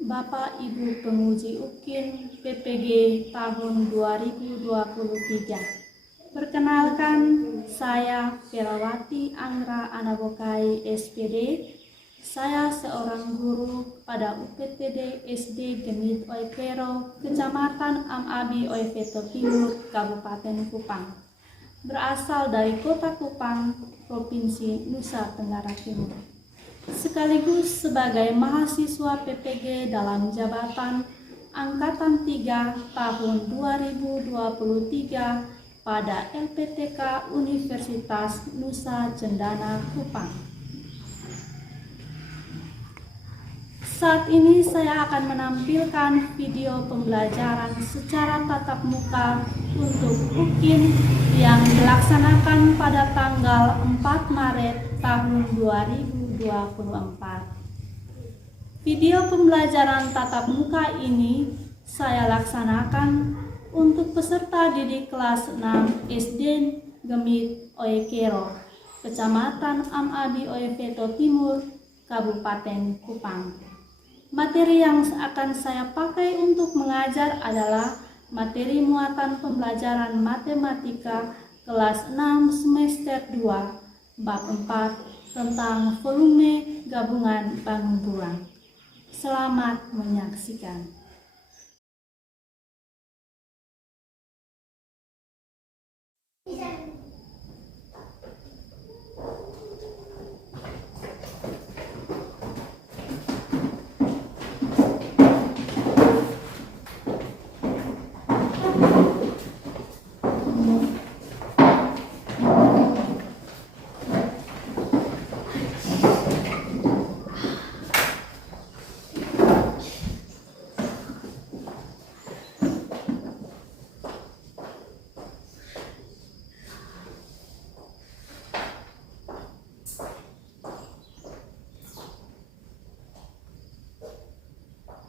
Bapak Ibu penguji UKIN PPG tahun 2023. Perkenalkan, saya Perawati Angra Anabokai SPD. Saya seorang guru pada UPTD SD Gemit Oikero, Kecamatan Amabi Oeveto Timur, Kabupaten Kupang. Berasal dari Kota Kupang, Provinsi Nusa Tenggara Timur. Sekaligus sebagai mahasiswa PPG dalam jabatan Angkatan 3 tahun 2023 pada LPTK Universitas Nusa Cendana Kupang. Saat ini saya akan menampilkan video pembelajaran secara tatap muka untuk UKIN yang dilaksanakan pada tanggal 4 Maret tahun 2024. Video pembelajaran tatap muka ini saya laksanakan untuk peserta didik kelas 6 SD Gemit Oikero, Kecamatan Amabi Oeveto Timur, Kabupaten Kupang. Materi yang akan saya pakai untuk mengajar adalah materi muatan pembelajaran matematika kelas 6 semester 2 bab 4 tentang volume gabungan bangun buang. Selamat menyaksikan.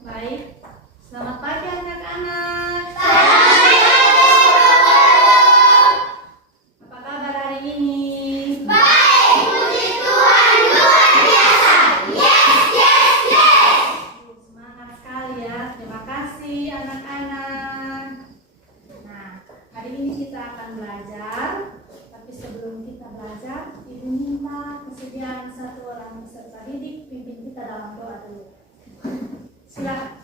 Baik, selamat pagi anak-anak. Apa kabar hari ini? Baik, puji Tuhan, luar biasa. Yes, yes, yes. Semangat sekali ya. Terima kasih anak-anak. Nah, hari ini kita akan belajar. Tapi sebelum kita belajar, Ibu minta kesediaan satu orang peserta didik pimpin kita dalam doa dulu. Silakan.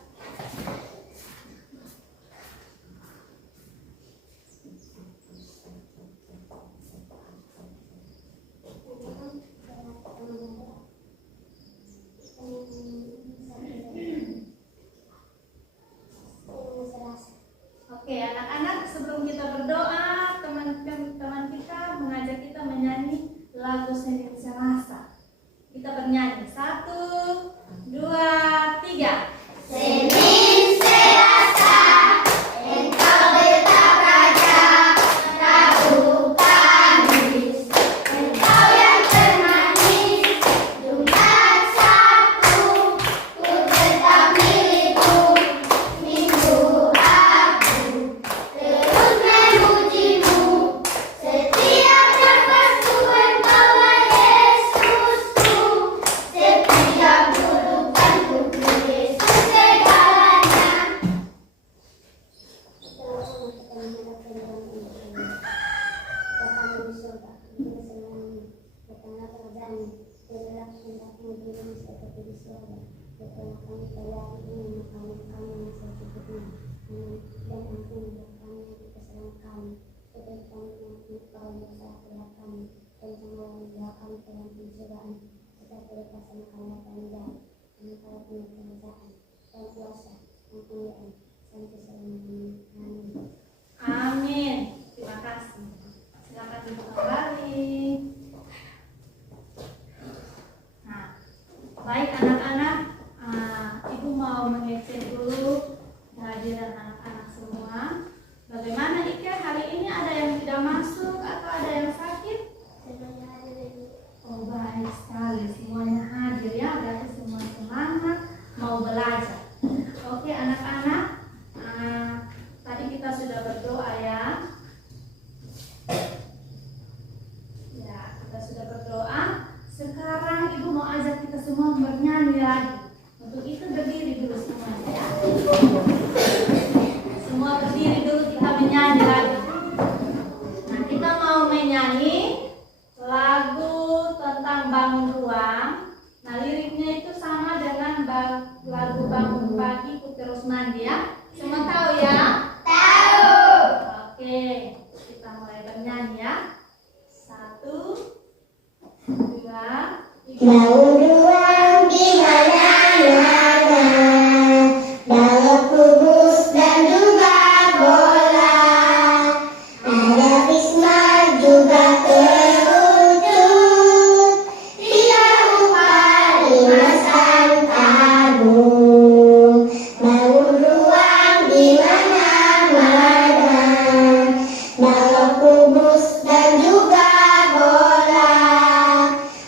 Oke, anak-anak, sebelum kita berdoa, teman-teman kita mengajak kita menyanyi lagu Senin Selasa. Kita bernyanyi 1, 2, 3. Senin Selasa, engkau tetap raja, Rabu Kamis, engkau yang termanis, Jumat Sabtu, ku tetap milikku, Minggu aku terus memujimu, setiap nafasku engkaulah Yesusku, setiap dudukanku Yesus segalanya. Amin. Terima kasih. Silakan duduk kembali. Nah, baik anak-anak, Ibu mau mengecek dulu kehadiran anak-anak semua. Bagaimana Ike hari ini, ada yang tidak masuk atau ada yang sakit? Oh, baik sekali, semuanya hadir ya. Berarti semua semangat mau belajar. Oke anak-anak, tadi kita sudah berdoa ya. Ya, kita sudah berdoa. Sekarang Ibu mau ajak kita semua bernyanyi lagi. Untuk itu berdiri dulu semua. berbagi ke Rosmandi ya. Semua tahu ya? Tahu. Oke, kita mulai bernyanyi ya. 1, 2, 3. Bangun ruang di mana-mana, balok kubus dan juga bola. Ada Bisma juga kerucut, tidak lupa limas dan tabung. Bangun ruang di mana-mana, balok kubus dan juga bola.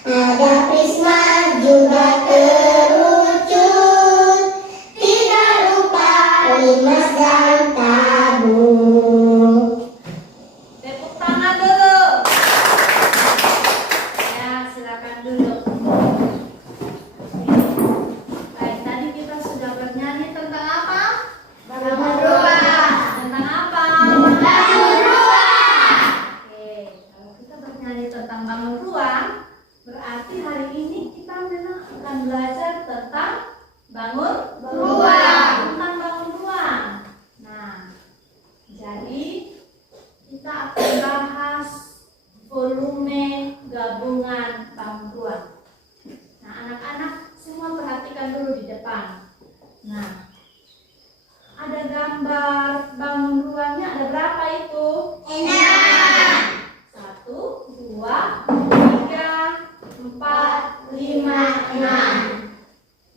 Ada Prisma juga kerucut, tidak lupa limas dan tabung. Tepuk tangan dulu. Ya, silakan duduk. Baik, tadi kita sudah bernyanyi tentang apa? Bangun ruang. Tentang apa? Bangun ruang. Oke, kalau kita bernyanyi tentang bangun ruang, berarti hari ini kita memang akan belajar tentang bangun Ruang. Tentang bangun ruang. Nah, jadi kita akan bahas volume gabungan bangun ruang. Nah, anak-anak semua perhatikan dulu di depan. Nah, ada gambar bangun ruangnya, ada berapa itu? 1, 2, 3, 4, 5, 6.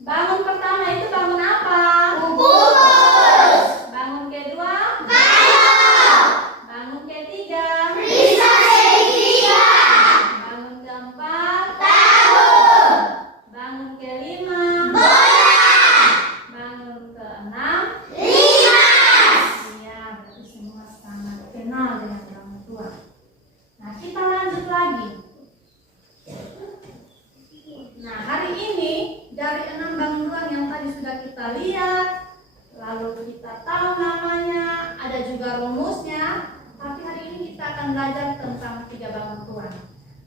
Bangun pertama itu bangun apa? Kubus. Bangun kedua? Bangun ketiga? Bisa segitiga. Bangun keempat? Tabung. Bangun kelima? Bola. Bangun keenam? Limas. Iya, berarti semua sangat kenal dengan bangun ruang. Nah, kita lanjut lagi. Nah, hari ini dari 6 bangun ruang yang tadi sudah kita lihat, lalu kita tahu namanya, ada juga rumusnya, tapi hari ini kita akan belajar tentang 3 bangun ruang.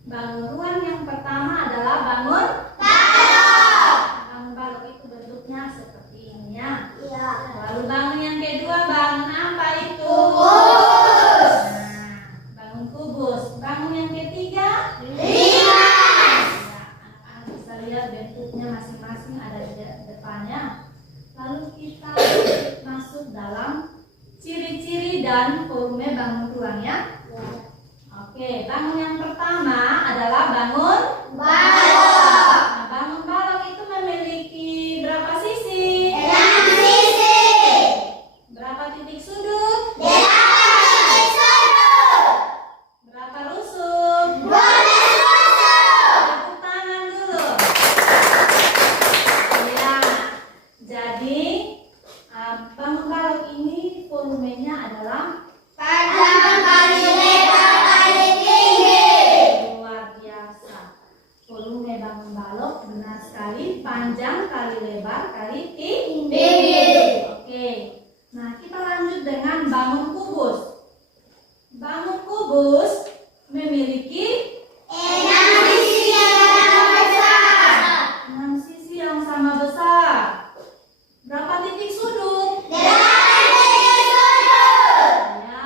Bangun ruang yang pertama adalah bangun Balok. bangun balok, itu bentuknya seperti ini ya. Iya. Lalu bangun yang kedua, bangun apa itu? Kubus. Nah, bangun kubus. Bangun yang ketiga? Limas. Ya, anak-anak bisa lihat bentuknya masing-masing ada di depannya. Lalu kita masuk dalam ciri-ciri dan volume bangun ruang ya. Oke, bangun yang pertama adalah bangun Balok. Nah, bangun balok itu memiliki berapa sisi? 6 sisi. Berapa titik sudut? 8 titik sudut. Berapa rusuk? 12 rusuk. Tepuk tangan dulu. Ya, jadi bangun balok ini volumenya adalah Panjang kali lebar kali tinggi. luar biasa. Volume bangun balok benar sekali, panjang kali lebar kali tinggi. Oke. Nah, kita lanjut dengan bangun kubus. Bangun kubus memiliki 6 sisi yang sama besar. 6 sisi yang sama besar. Berapa titik sudut? 8 titik sudut. Ya.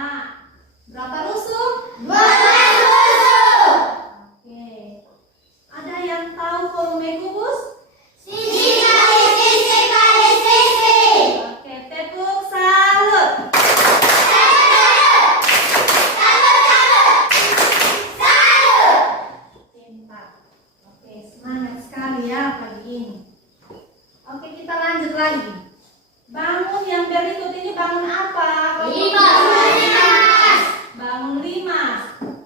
Berapa rusuk? 12 rusuk. Oke. Ada yang tahu volume kubus? Sisi kali sisi kali sisi. Oke, tepuk salut. Salut. Salut. Salut. Pintar. Oke, semangat sekali ya pagi ini. Oke, kita lanjut lagi. Bangun yang berikut ini bangun apa? Limas. Bangun limas.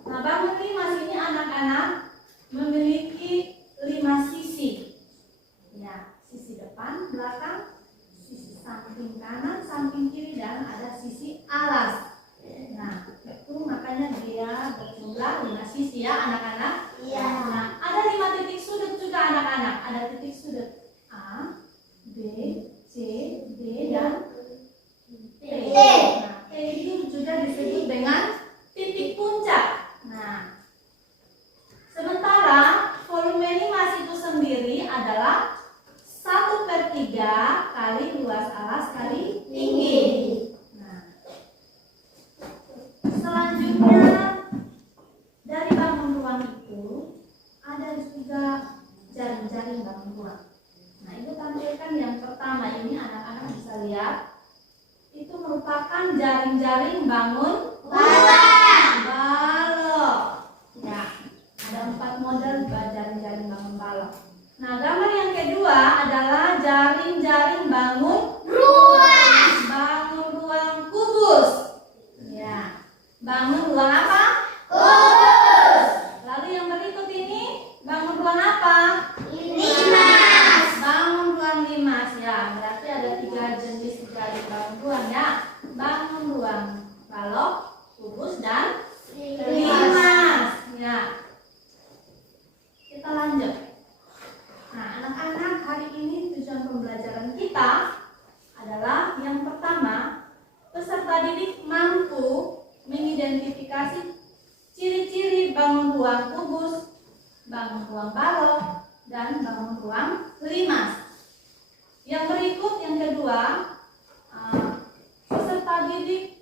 Nah, bangun limas ini anak-anak memiliki 5 sisi. Ya, sisi depan, belakang, sisi samping kanan, samping kiri, dan ada sisi alas. Nah, itu makanya dia berjumlah 5 sisi ya anak-anak. Iya. Nah, ada 5 titik sudut juga anak-anak. Ada titik sudut A, B, C, D, dan T. Nah, T itu juga disebut dengan titik puncak. Nah, sementara volume limas itu sendiri adalah 1/3 kali luas alas kali tinggi. Nah, selanjutnya dari bangun ruang itu ada juga jaring-jaring bangun ruang. Nah, itu tampilkan yang pertama ini, anak-anak bisa lihat. Itu merupakan jaring-jaring bangun balok. Ya, ada 4 model jaring-jaring bangun balok. Nah, gambar yang kedua adalah jaring-jaring bangun ruang kubus. Ya, bangun ruang apa? Kubus. Lalu yang berikut ini bangun ruang apa? Limas. Bangun ruang limas. Ya, berarti ada 3 jenis jaring bangun ruang ya. Bangun ruang balok, kubus, dan limas. Ya. Kita lanjut. Nah, anak-anak, hari ini tujuan pembelajaran kita adalah yang pertama, peserta didik mampu mengidentifikasi ciri-ciri bangun ruang kubus, bangun ruang balok, dan bangun ruang limas. Yang berikut, yang kedua, peserta didik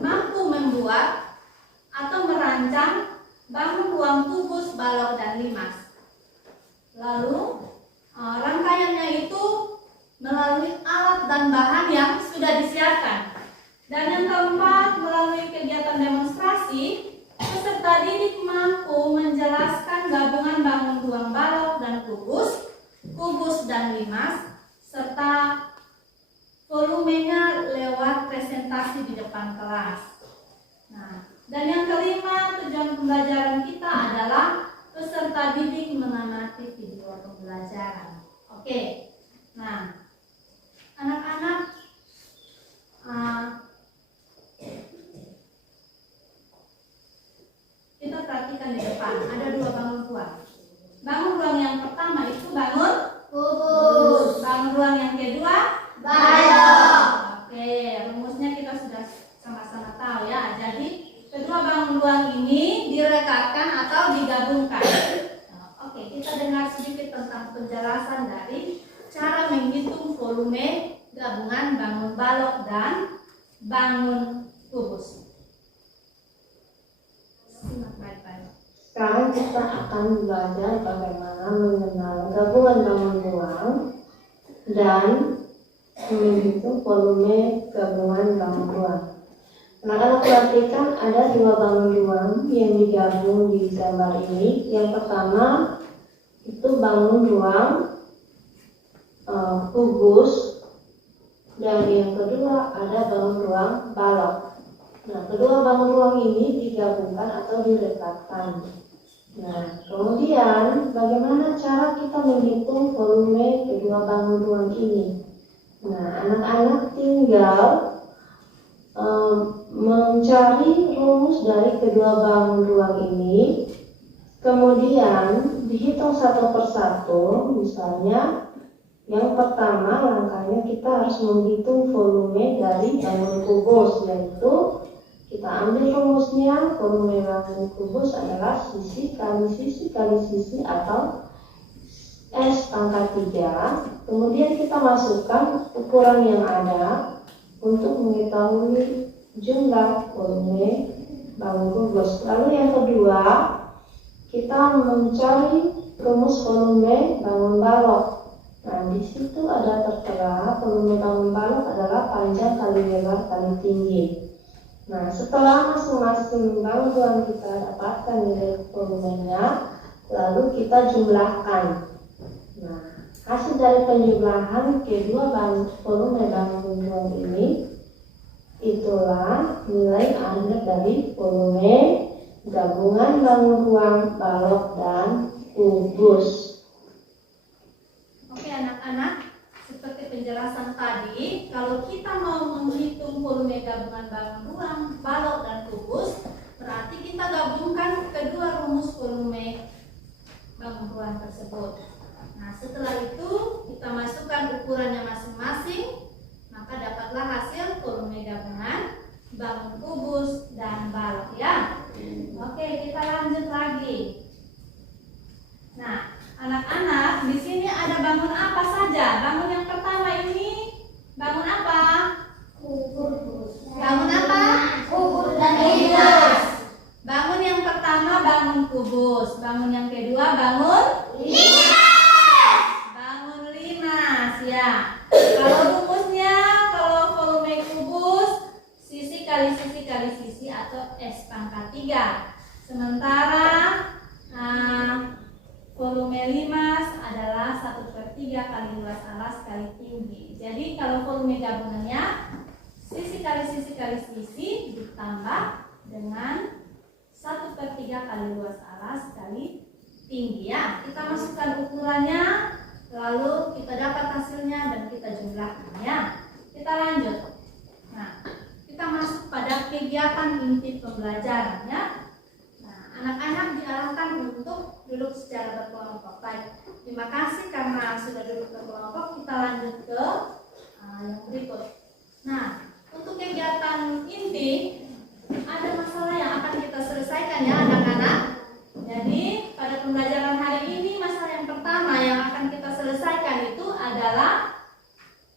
mampu membuat atau merancang bangun ruang kubus, balok, dan limas. Lalu rangkaiannya itu melalui alat dan bahan yang sudah disiapkan. Dan yang keempat, melalui kegiatan demonstrasi, peserta didik mampu menjelaskan gabungan bangun ruang balok dan kubus, kubus dan limas, serta volumenya lewat presentasi di depan kelas. Nah, dan yang kelima, tujuan pembelajaran kita adalah peserta didik mengamati video pembelajaran. Oke, nah, anak-anak, kita perhatikan di depan ada 2 bangun ruang. Bangun ruang yang pertama itu bangun Kubus. bangun ruang yang kedua Balok. Oke, rumusnya kita sudah sama-sama tahu ya. Jadi kedua bangun ruang ini direkatkan atau digabungkan. Oke, kita dengar sedikit tentang penjelasan dari cara menghitung volume gabungan bangun balok dan bangun kubus. Simak baik-baik. Sekarang kita akan belajar bagaimana mengenal gabungan bangun ruang dan menghitung volume gabungan bangun ruang. Anak-anak perhatikan ada 2 bangun ruang yang digabung di gambar ini. Yang pertama itu bangun ruang kubus dan yang kedua ada bangun ruang balok. Nah, kedua bangun ruang ini digabungkan atau direkatkan. Nah, kemudian bagaimana cara kita menghitung volume kedua bangun ruang ini? Nah, anak-anak tinggal mencari rumus dari kedua bangun ruang ini, kemudian dihitung satu persatu. Misalnya, yang pertama langkahnya kita harus menghitung volume dari bangun kubus, yaitu kita ambil rumusnya, volume bangun kubus adalah sisi kali sisi kali sisi atau S pangkat 3. Kemudian kita masukkan ukuran yang ada untuk mengetahui jumlah volume bangun kubus. Lalu yang kedua, kita mencari rumus volume bangun balok. Nah, di situ ada tertera volume bangun balok adalah panjang kali lebar kali tinggi. Nah, setelah masing-masing bangun ruang kita dapatkan nilai volumenya, lalu kita jumlahkan. Nah, hasil dari penjumlahan kedua volume bangun ruang ini, itulah nilai akhir dari volume gabungan bangun ruang balok dan kubus. Oke anak-anak, seperti penjelasan tadi, kalau kita mau menghitung volume gabungan bangun ruang, balok, dan kubus, berarti kita gabungkan kedua rumus volume bangun ruang tersebut. Nah, setelah itu kita masukkan ukurannya masing-masing, maka dapatlah hasil volume gabungan bangun kubus dan balok ya. Oke, kita lanjut lagi. Nah, anak-anak, di sini ada bangun apa saja? Bangun yang pertama ini 3. Sementara volume limas adalah 1/3 kali luas alas kali tinggi. Jadi kalau volume gabungannya sisi kali sisi ditambah dengan 1/3 kali luas alas kali tinggi ya. Kita masukkan ukurannya, lalu kita dapat hasilnya dan kita jumlahkan ya. Kita lanjut. Nah, kita masuk pada kegiatan inti pembelajaran ya. Nah, anak-anak diarahkan untuk duduk secara berkelompok. Baik, terima kasih karena sudah duduk berkelompok. Kita lanjut ke yang berikut. Nah, untuk kegiatan inti ada masalah yang akan kita selesaikan ya anak-anak. Jadi pada pembelajaran hari ini masalah yang pertama yang akan kita selesaikan itu adalah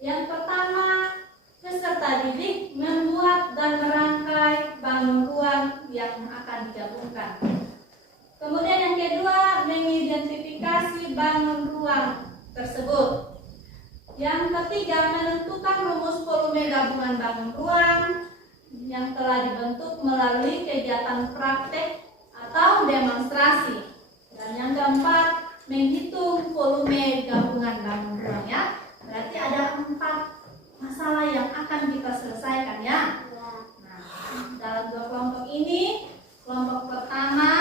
yang pertama, peserta didik membuat dan merangkai bangun ruang yang akan digabungkan. Kemudian yang kedua, mengidentifikasi bangun ruang tersebut. Yang ketiga, menentukan rumus volume gabungan bangun ruang yang telah dibentuk melalui kegiatan praktek atau demonstrasi. Dan yang keempat, menghitung volume gabungan bangun ruang ya. Berarti ada 4 masalah yang akan kita selesaikan ya. Nah, dalam 2 kelompok ini, kelompok pertama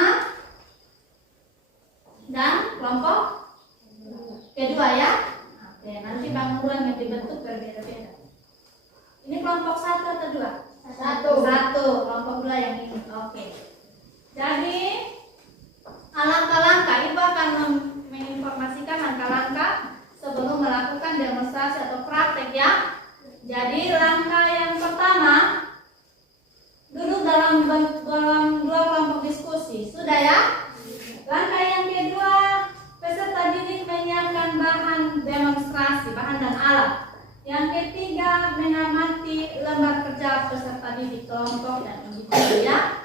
dan kelompok kedua ya. Oke, nanti bangun ruang yang dibentuk berbeda-beda. Ini kelompok 1 atau 2? 1. Kelompok 2 yang ini. Oke. Jadi langkah-langkah ibu akan menginformasikan langkah-langkah sebelum melakukan demonstrasi atau praktek ya. Jadi langkah yang pertama, duduk dalam 2 kelompok diskusi. Sudah ya? Langkah yang kedua, peserta didik menyiapkan bahan demonstrasi, bahan dan alat. Yang ketiga, mengamati lembar kerja peserta didik kelompok dan individu ya.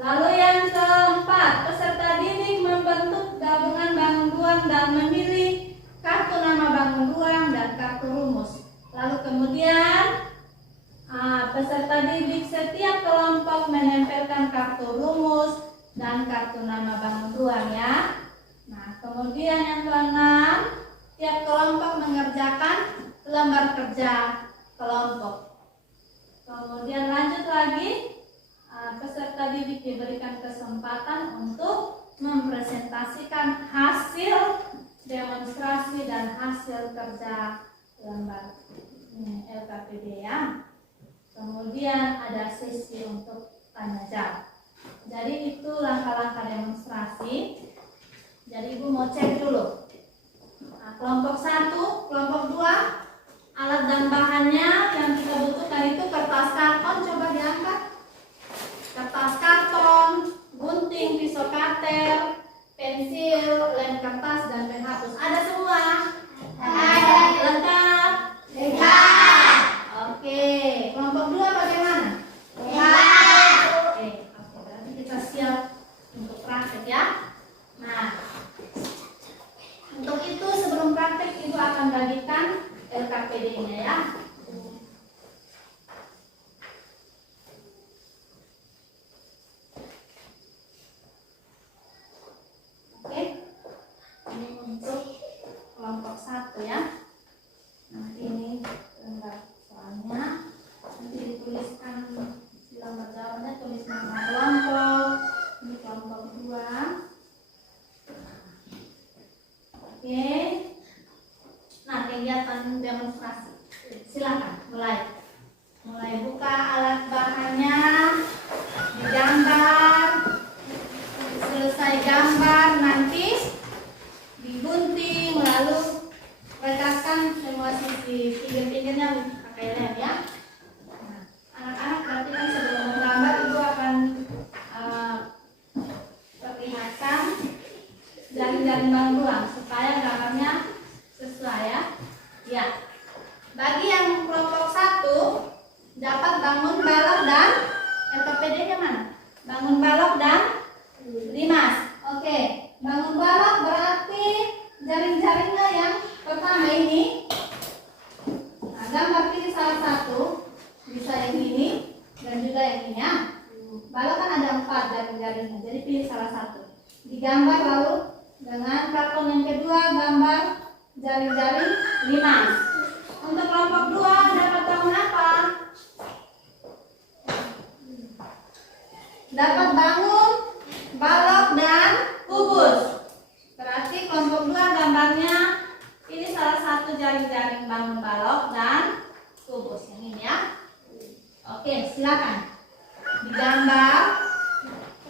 Lalu yang keempat, peserta didik membentuk gabungan bangun ruang dan memilih kartu nama bangun ruang dan kartu rumus. Lalu kemudian peserta didik setiap kelompok menempelkan kartu rumus dan kartu nama bangun ruang ya. Nah, kemudian yang keenam, tiap kelompok mengerjakan lembar kerja kelompok. Kemudian lanjut lagi, peserta didik diberikan kesempatan untuk mempresentasikan hasil demonstrasi dan hasil kerja lembar LKPD ya. Kemudian ada sesi untuk tanya jawab. Jadi itu langkah-langkah demonstrasi. Jadi ibu mau cek dulu. Nah, kelompok 1, kelompok 2, alat dan bahannya yang kita butuhkan itu kertas karton, coba diangkat. Kertas karton, gunting, pisau cutter, pensil, lem kertas dan penghapus. Ada semua? Ada. Lengkap? Lengkap. Oke, kelompok 2 bagaimana? Lengkap. Oke, berarti kita siap untuk praktek ya. Nah, untuk itu sebelum praktek ibu akan bagikan LKPD-nya ya. Oke, ini untuk kelompok 1 ya. Nanti ini lembar soalnya, nanti dituliskan di lembar jawabannya, tulis nama kelompok. Ini kelompok 2. Oke. Nah, kegiatan demonstrasi. Silakan mulai buka alat bahannya, digambar. Selesai gambar nanti digunting, lalu rekatkan semua sisi pinggir-pinggirnya pakai lem ya. Nah, anak-anak berarti kan sebelum menggambar ibu akan perlihatkan jaring-jaring bangun ruang supaya gambarnya sesuai ya. Ya. Bagi yang kelompok 1 dapat bangun balok dan LKPD-nya mana? Bangun balok dan limas. Oke, bangun balok berarti jaring-jaringnya yang pertama ini. Nah, gambar pilih salah satu, bisa yang ini dan juga yang ini ya. Balok kan ada 4 jaring-jaringnya. Jadi pilih salah satu. Digambar lalu dengan karton yang kedua gambar jaring-jaring 5. Untuk kelompok 2 dapat bangun apa? Dapat bangun balok dan kubus. Berarti kelompok 2 gambarnya ini salah satu jaring-jaring bangun balok dan kubus. Yang ini ya. Oke, silakan digambar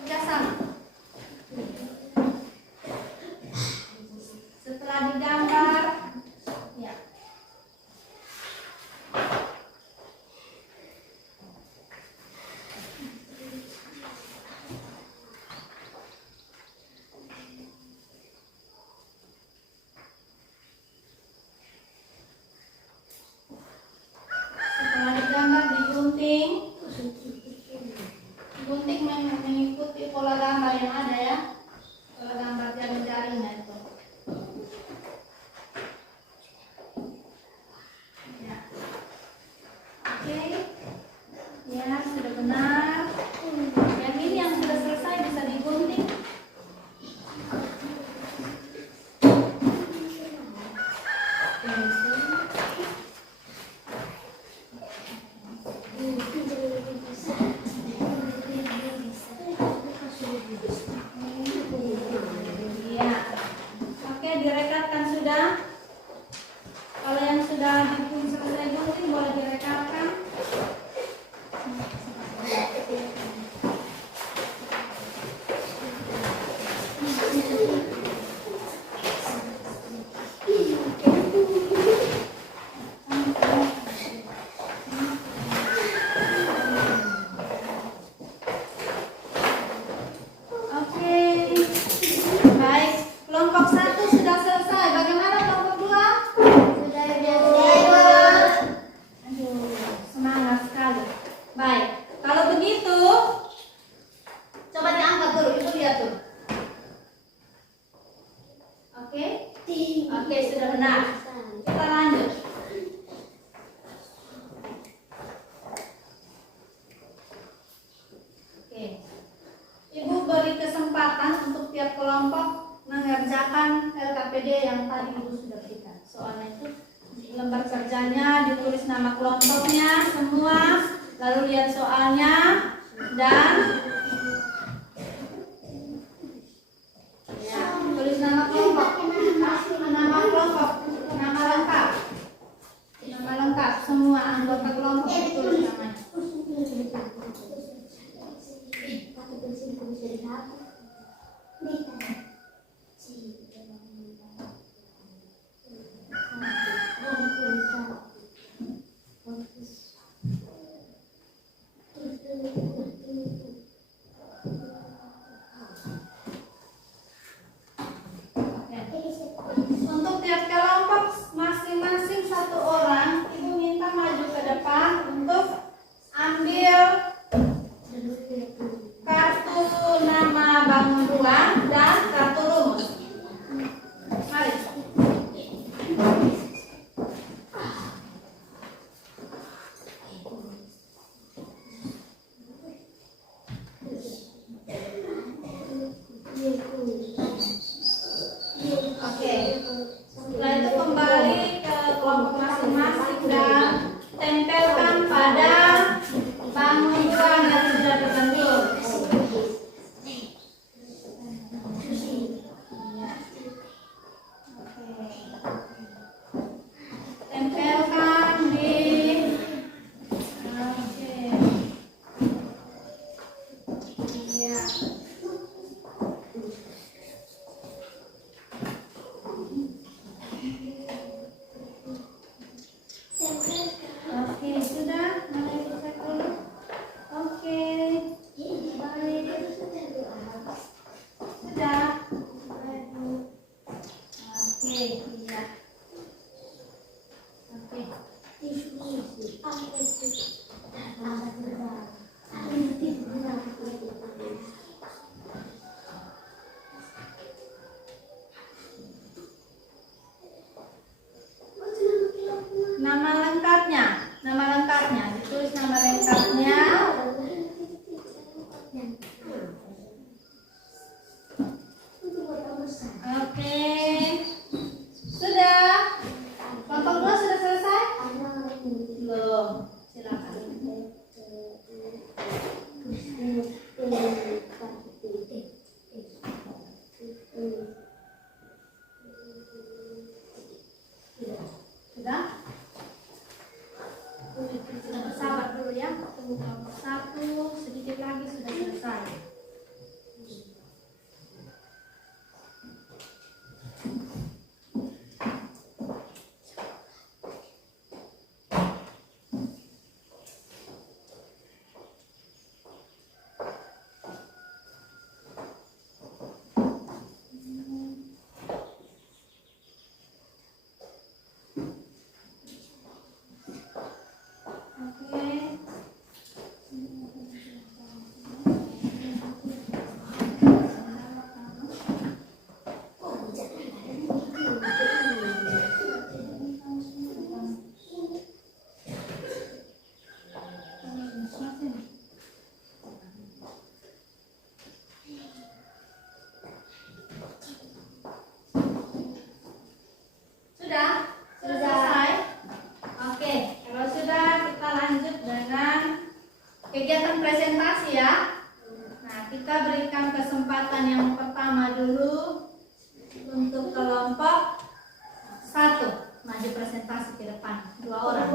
kerjasama. Setelah digambar, ya. Setelah digambar, digunting. Gunting mengikuti pola gambar yang ada ya. Pola gambar jaring-jaringnya itu. Ya. Oke. Ya, sudah benar. Yang ini yang sudah selesai bisa digunting. Iya. Oke, direkatkan sudah. Kalau yang sudah digunting selesai gunting boleh direkatkan. Oke. Baik, kelompok 1 sudah selesai. Bagaimana kelompok 2? Aduh, semangat sekali. Baik, kalau begitu coba diangkat dulu, Ibu lihat tuh. Oke? Oke, sudah benar. Kita lanjut. Oke. Ibu beri kesempatan untuk tiap kelompok mengerjakan LKPD yang tadi Ibu sudah berikan. Soalnya itu di lembar kerjanya ditulis nama kelompoknya semua, lalu lihat soalnya dan ya, tulis nama kelompok, nama lengkap semua anggota kelompok ditulis namanya. Untuk tiap kelompok masing-masing satu orang, Ibu minta maju ke depan untuk ambil kartu nama bangun ruang dan kartu rumus. Mari. Oke. Setelah itu kembali ke kelompok masing-masing dan tempelkan pada bangun ruang yang sudah terbentuk. Tempelkan di iya. Oke, sudah. Mari kita cek dulu. Oke. Baik. Sudah. Oke, iya. Oke. Nama lengkapnya, ditulis nama lengkapnya. kelompok 1, sedikit lagi sudah selesai. Sudah? Sudah selesai? Oke, kalau sudah kita lanjut dengan kegiatan presentasi ya. Nah, kita berikan kesempatan yang pertama dulu untuk kelompok 1 maju presentasi ke depan, 2 orang.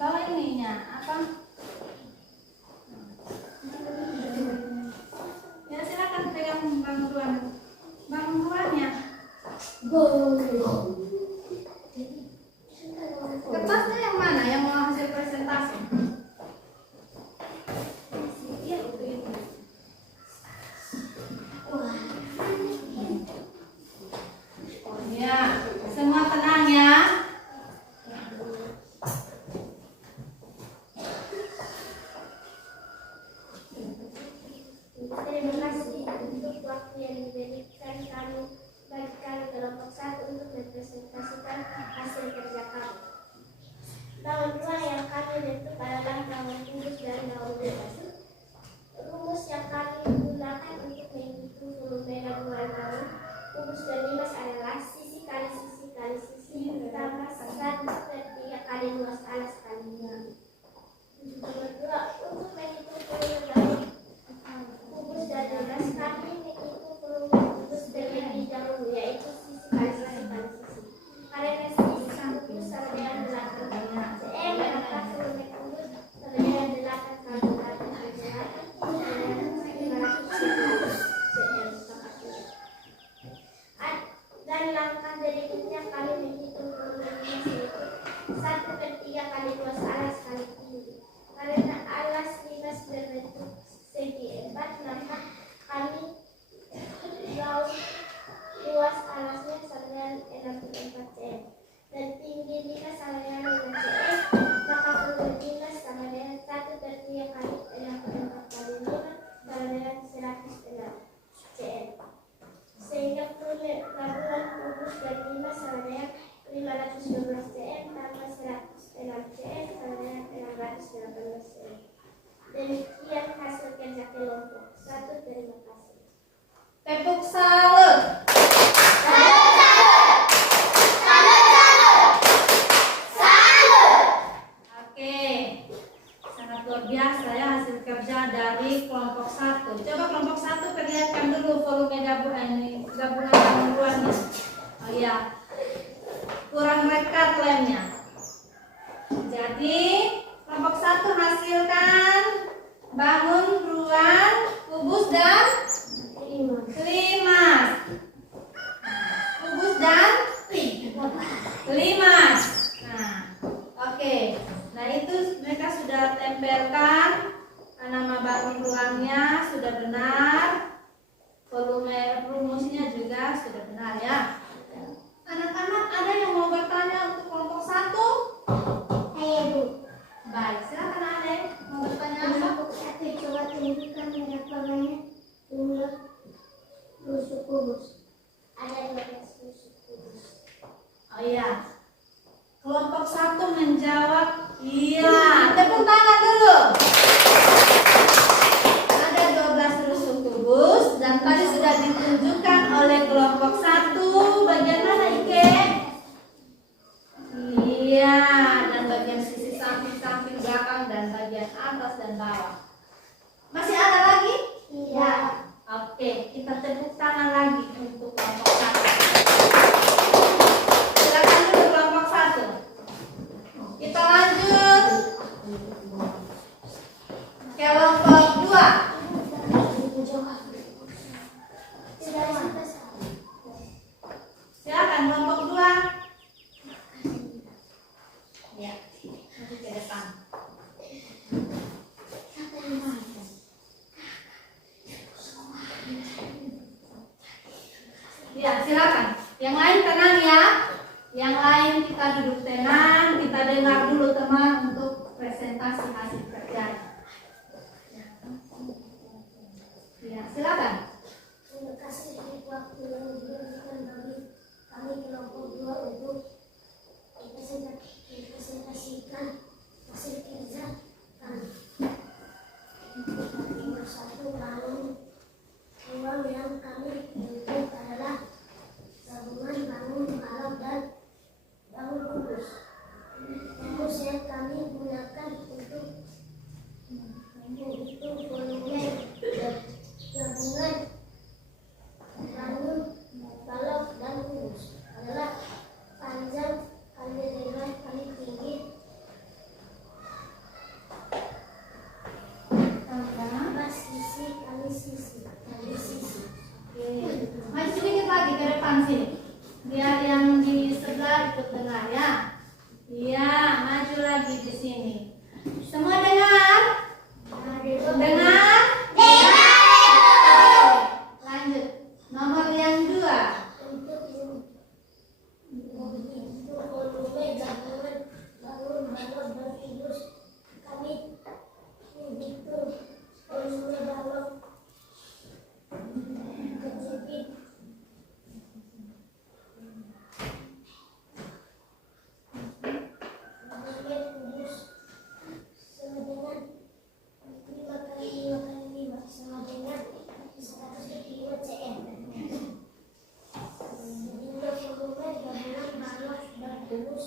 Bawa ininya apa? Ya silakan pegang bangunan kertasnya yang mana yang mau hasil presentasi? Oh ya, semua tenang ya. Terima kasih untuk waktu yang diberikan kami bagi kami kelompok 1 untuk mempresentasikan hasil kerja kami. Bangun ruang yang kami bentuk adalah bangun kubus dan bangun bebas. Rumus yang kami gunakan untuk menghitung volume gabungan bangun kubus dan limas adalah sisi kali sisi kali sisi ditambah 1/3 kali luas alas kali lima. Nomor 2, untuk menghitung volume bangun kubus dan limas kami menghitung volume kubus dengan didahulu, yaitu sisi kali sisi kali sisi. Karena sisi kubus sama dengan 8 cm, maka volume kubus sama dengan 8 kali 8 kali 8 dengan 500 cm. Dan langkah berikutnya kami menghitung volume limas, yaitu 1/3 kali luas alas kali tinggi. Karena alas limas berbentuk segi 4, maka kami luas alasnya sama dengan 64 cm dan tinggi limas sama dengan 5 cm, maka volume limas sama dengan 1/3 kali 64 kali 5 sama dengan 106 cm. Sehingga volume gabungan kubus dan limas sama dengan 512 cm tambah 106 cm sama dengan 618 cm. Demikian hasil kerja kelompok 1. Terima kasih. Tepuk salut. Oke, sangat luar biasa ya hasil kerja dari kelompok 1. Coba kelompok 1 perlihatkan dulu volume gabungan bangunannya. Oh iya, kurang rekat lemnya. Jadi kelompok 1 hasilkan bangun ruang kubus dan limas. Kubus dan limas. Nah, oke. Nah, itu mereka sudah tempelkan nama bangun ruangnya sudah benar. Volume rumusnya juga sudah benar ya. Anak-anak ada yang mau bertanya untuk kelompok 1? Ayo Bu. Baik, silakan Adek. Mau bertanya apa? Kelompok 1 coba tunjukkan berapa banyak jumlah rusuk kubus. Ada 12 rusuk kubus. Oh iya. Kelompok 1 menjawab iya. Tepuk tangan dulu. Ada 12 rusuk kubus dan tadi sudah ditunjukkan oleh kelompok 1 bagian mana Ike? Iya, dan bagian sisi samping-samping belakang dan bagian atas dan bawah. Masih ada lagi? Iya. Oke, kita tepuk tangan lagi untuk kelompok 1. silakan. Yang lain tenang ya. Yang lain kita duduk tenang, kita dengar dulu teman untuk presentasi hasil kerja. Ya, silakan. Terima kasih untuk waktu yang diberikan bagi kami kelompok 2 untuk mempresentasikan hasil kerja kami. Nomor 1, bangun ruang yang kami bentuk adalah gabungan bangun balok dan bangun kubus. Rumus yang kami gunakan untuk menghitung volume gabungan bangun balok dan kubus adalah panjang kali lebar kali tinggi tambah sisi kali sisi. Oke. Maju sedikit lagi ke depan sini. Biar yang di sebelah ikut dengar ya. Iya, maju lagi di sini. Semua dengar? Dengar? Lanjut. Nomor yang 2. Untuk volume gabungan bangun balok dan kubus kami menghitung volume balok kejepit volume kubus sama dengan 5 kali 5 kali 5 sama dengan 105 cm. Untuk volume gabungan balok dan kubus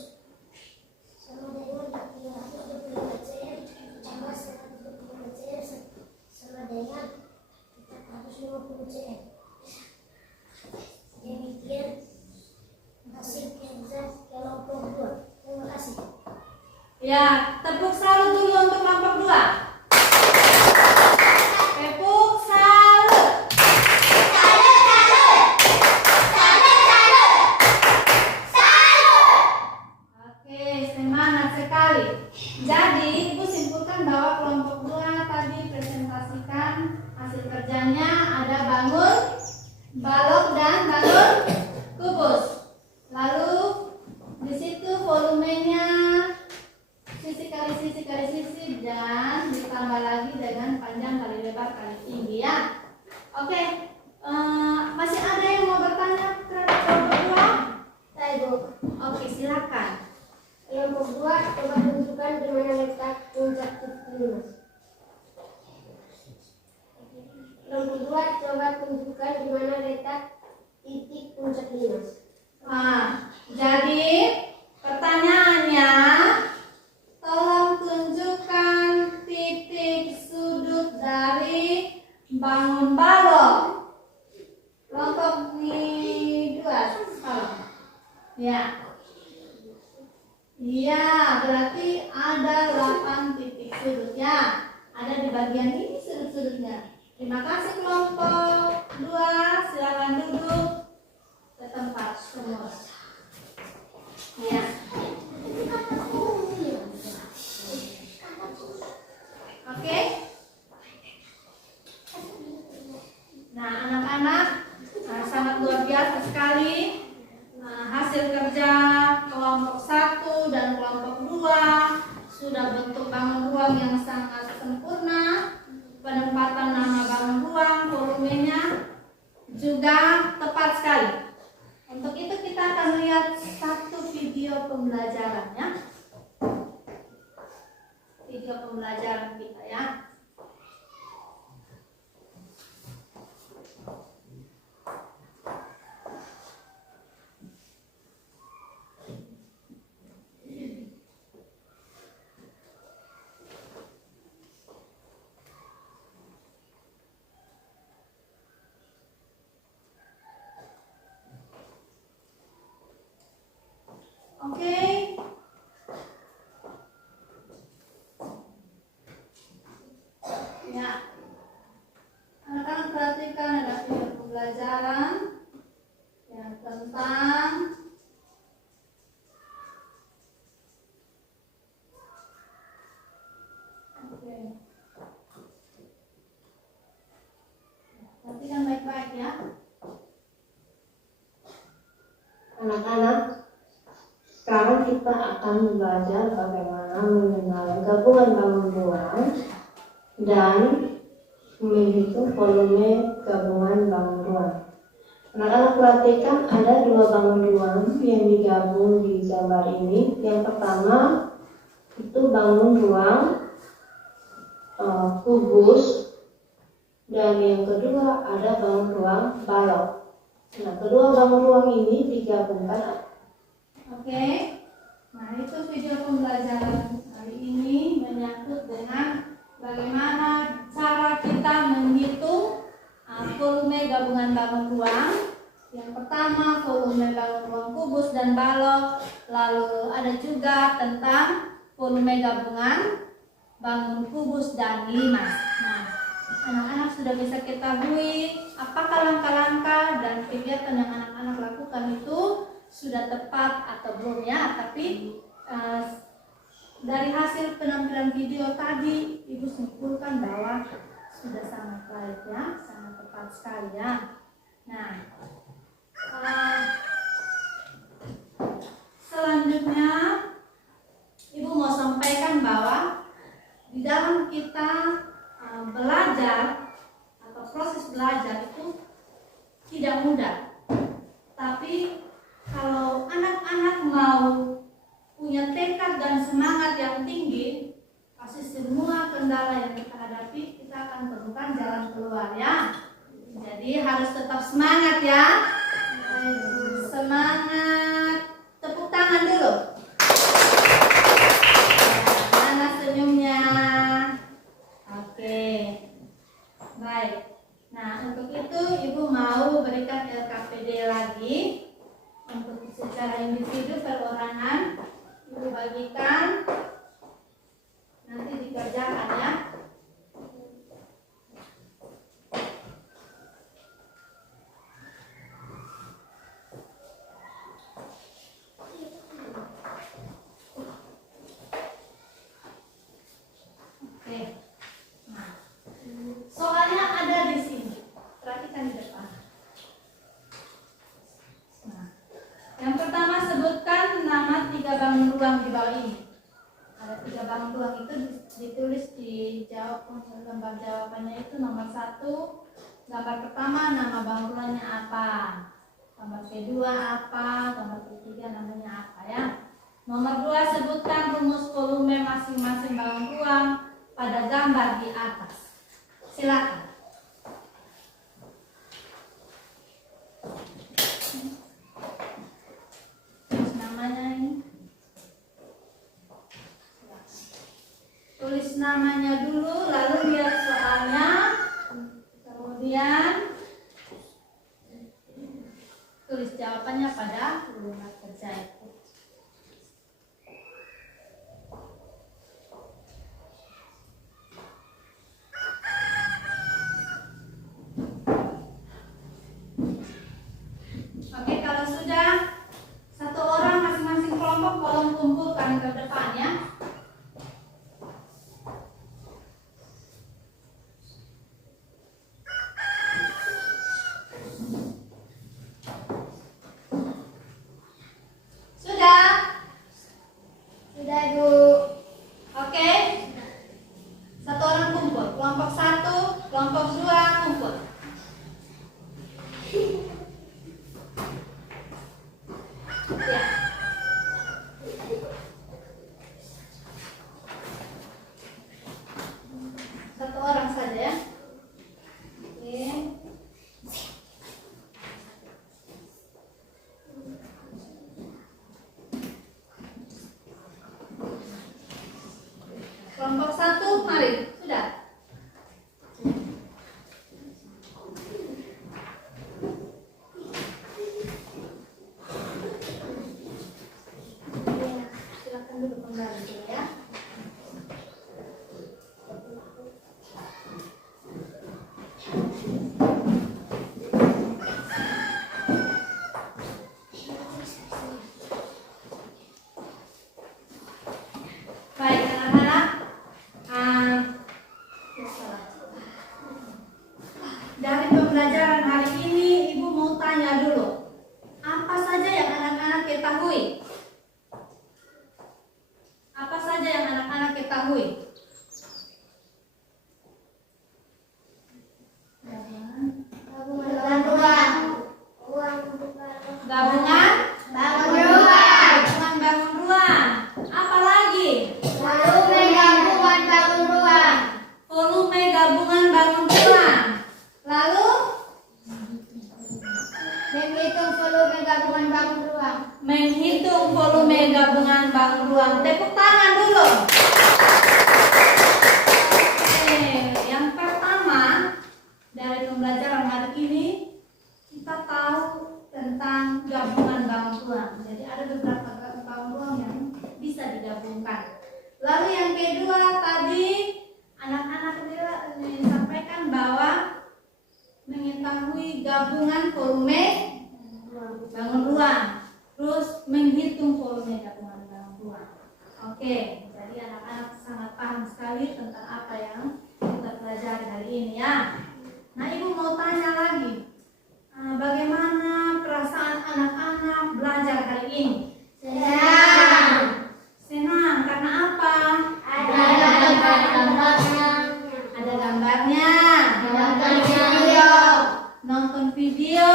sama dengan 325 cm tambah 125 cm sama dengan 450 cm. Demikian hasil kerja kelompok 2. Terima kasih. Ya, tepuk salut dulu untuk kelompok 2. Tepuk salut. Oke, semangat sekali. Jadi, Ibu simpulkan bahwa kelompok 2 tadi presentasikan hasil kerjanya ada bangun balok dan bangun kubus. Lalu di situ volumenya sisi kali sisi kali sisi dan ditambah lagi dengan panjang kali lebar kali tinggi ya. Oke, masih ada yang mau bertanya terhadap kelompok 2? Saya Bu. Oke, silakan. Kelompok 2 coba tunjukkan di mana letak puncak titik limas. Kelompok 2 coba tunjukkan di mana letak titik puncak limas. Nah, jadi pertanyaannya, tolong tunjukkan titik sudut dari bangun balok. Kelompok 2, tolong. Ya. Iya, berarti ada 8 titik sudut ya. Ada di bagian ini sudut-sudutnya. Terima kasih kelompok 2. Silakan duduk ke tempat semua. Ya. Oke. Nah, anak-anak sangat luar biasa sekali hasil kerja kelompok 1 dan kelompok 2 sudah bentuk bangun ruang yang sangat sempurna. Penempatan nama bangun ruang, volumenya juga tepat sekali. Untuk itu kita akan lihat satu video pembelajaran ya. Video pembelajaran kita ya. Oke. Ya. Akan perhatikan ada video pembelajaran yang tentang perhatikan baik-baik ya. Anak-anak, sekarang kita akan belajar bagaimana mengenal gabungan bangun ruang dan menghitung volume gabungan bangun ruang. Anak-anak perhatikan ada dua bangun ruang yang digabung di gambar ini. Yang pertama itu bangun ruang kubus dan yang kedua ada bangun ruang balok. Nah, kedua bangun ruang ini digabungkan. Oke, nah itu video pembelajaran hari ini menyangkut dengan bagaimana cara kita menghitung volume gabungan bangun ruang. Yang pertama volume bangun ruang kubus dan balok, lalu ada juga tentang volume gabungan bangun kubus dan limas. Nah, anak-anak sudah bisa ketahui apakah langkah-langkah dan kegiatan yang anak-anak lakukan itu sudah tepat atau belum ya. Tapi dari hasil penampilan video tadi Ibu simpulkan bahwa sudah sangat baik ya, sangat tepat sekali ya. Nah, selanjutnya Ibu mau sampaikan bahwa di dalam kita belajar atau proses belajar itu tidak mudah. Tapi kalau anak-anak mau punya tekad dan semangat yang tinggi, pasti semua kendala yang kita hadapi kita akan temukan jalan keluar ya. Jadi harus tetap semangat ya. Semangat. Tepuk tangan dulu. Mana senyumnya? Oke. Baik. Nah, untuk itu Ibu mau berikan LKPD lagi. Untuk secara individu perorangan Ibu bagikan. Nanti dikerjakan ya. Oke. Nah, soalnya ada di sini. Perhatikan di depan. Nah, yang pertama sebutkan nama 3 bangun ruang di bawah ini. Ada 3 bangun ruang itu ditulis di gambar jawabannya itu nomor 1. Gambar pertama nama bangun ruangnya apa? Gambar kedua apa? Gambar ketiga namanya apa ya? Nomor 2 sebutkan rumus volume masing-masing bangun ruang pada gambar di atas. Silakan. Tulis namanya ini. Tulis namanya dulu, lalu lihat soalnya, kemudian tulis jawabannya pada rumah kerja itu. Oke, kalau sudah, satu orang masing-masing kelompok tolong kumpulkan ke depannya. Sudah Ibu. Oke. Satu orang kumpul. Kelompok 1, kelompok 2 kumpul. Ya. Satu orang saja ya. Oke. Kelompok 1, mari. Sudah. menghitung volume gabungan bangun ruang. Tepuk tangan dulu. Oke, yang pertama dari pembelajaran hari ini kita tahu tentang gabungan bangun ruang. Jadi ada beberapa bangun ruang yang bisa digabungkan. Lalu yang kedua tadi anak-anak sampaikan bahwa mengetahui gabungan volume bangun ruang, terus menghitung volume gabungan bangun ruang. Oke, jadi anak-anak sangat paham sekali tentang apa yang kita pelajari hari ini ya. Nah, Ibu mau tanya lagi, bagaimana perasaan anak-anak belajar hari ini? Senang, karena apa? Ada gambarnya, nonton video,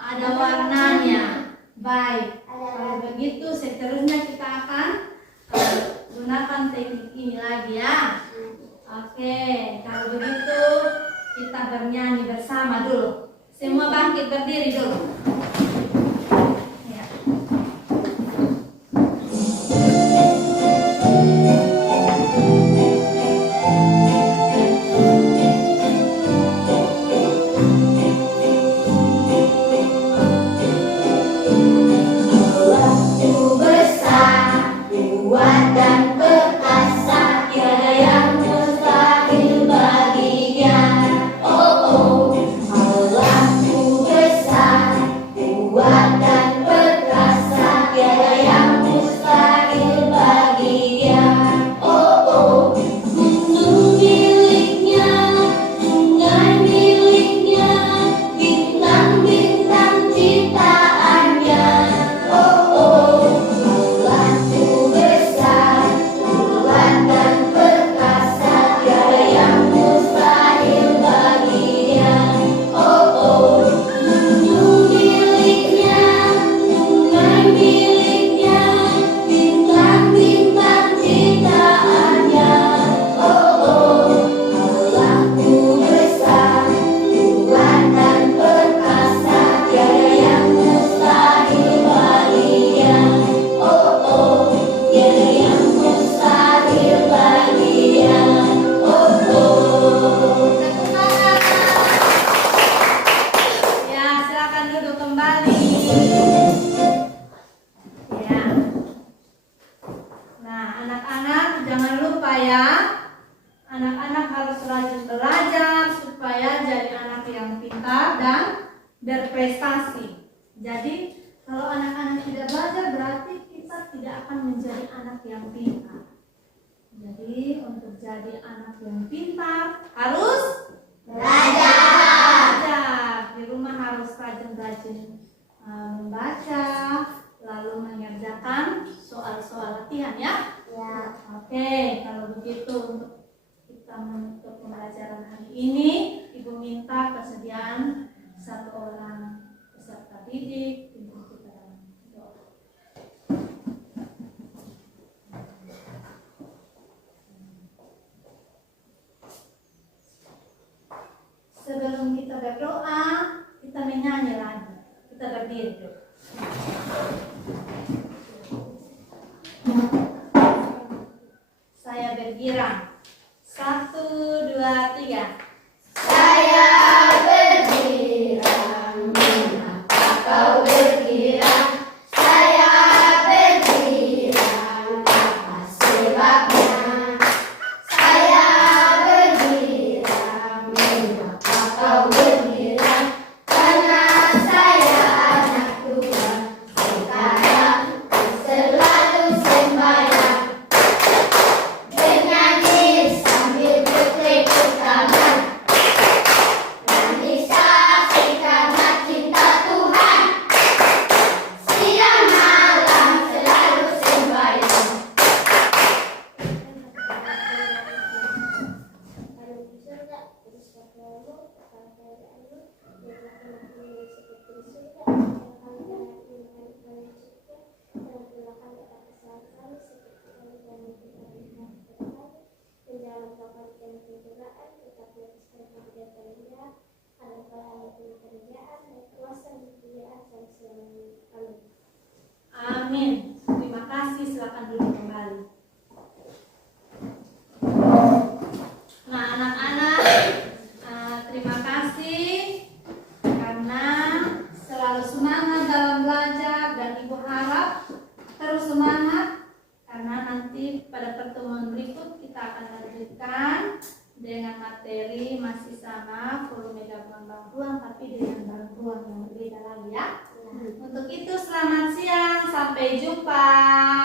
ada warnanya. Baik, kalau begitu seterusnya kita akan gunakan teknik ini lagi ya. Oke, kalau begitu kita bernyanyi bersama dulu. Semua bangkit berdiri dulu. Ya. Berprestasi. Jadi kalau anak-anak tidak belajar berarti kita tidak akan menjadi anak yang pintar. Jadi untuk jadi anak yang pintar harus belajar. Di rumah harus rajin-rajin membaca, lalu mengerjakan soal-soal latihan ya. Oke, kalau begitu untuk kita menutup pembelajaran hari ini, Ibu minta kesediaan satu orang peserta didik untuk kita doa. Sebelum kita berdoa, kita menyanyi lagi. Kita berdiri dulu. Saya bergirang. 1, 2, 3. Saya bergirang, mengapa kau bergirang? amin. Terima kasih, silakan duduk kembali. Nah, anak-anak, terima kasih karena selalu semangat dalam belajar, dan Ibu harap terus semangat karena nanti pada pertemuan berikut kita akan lanjutkan dengan materi masih sama, volume gabungan bantuan tapi dengan bantuan yang berbeda lagi ya. Untuk itu selamat siang, sampai jumpa.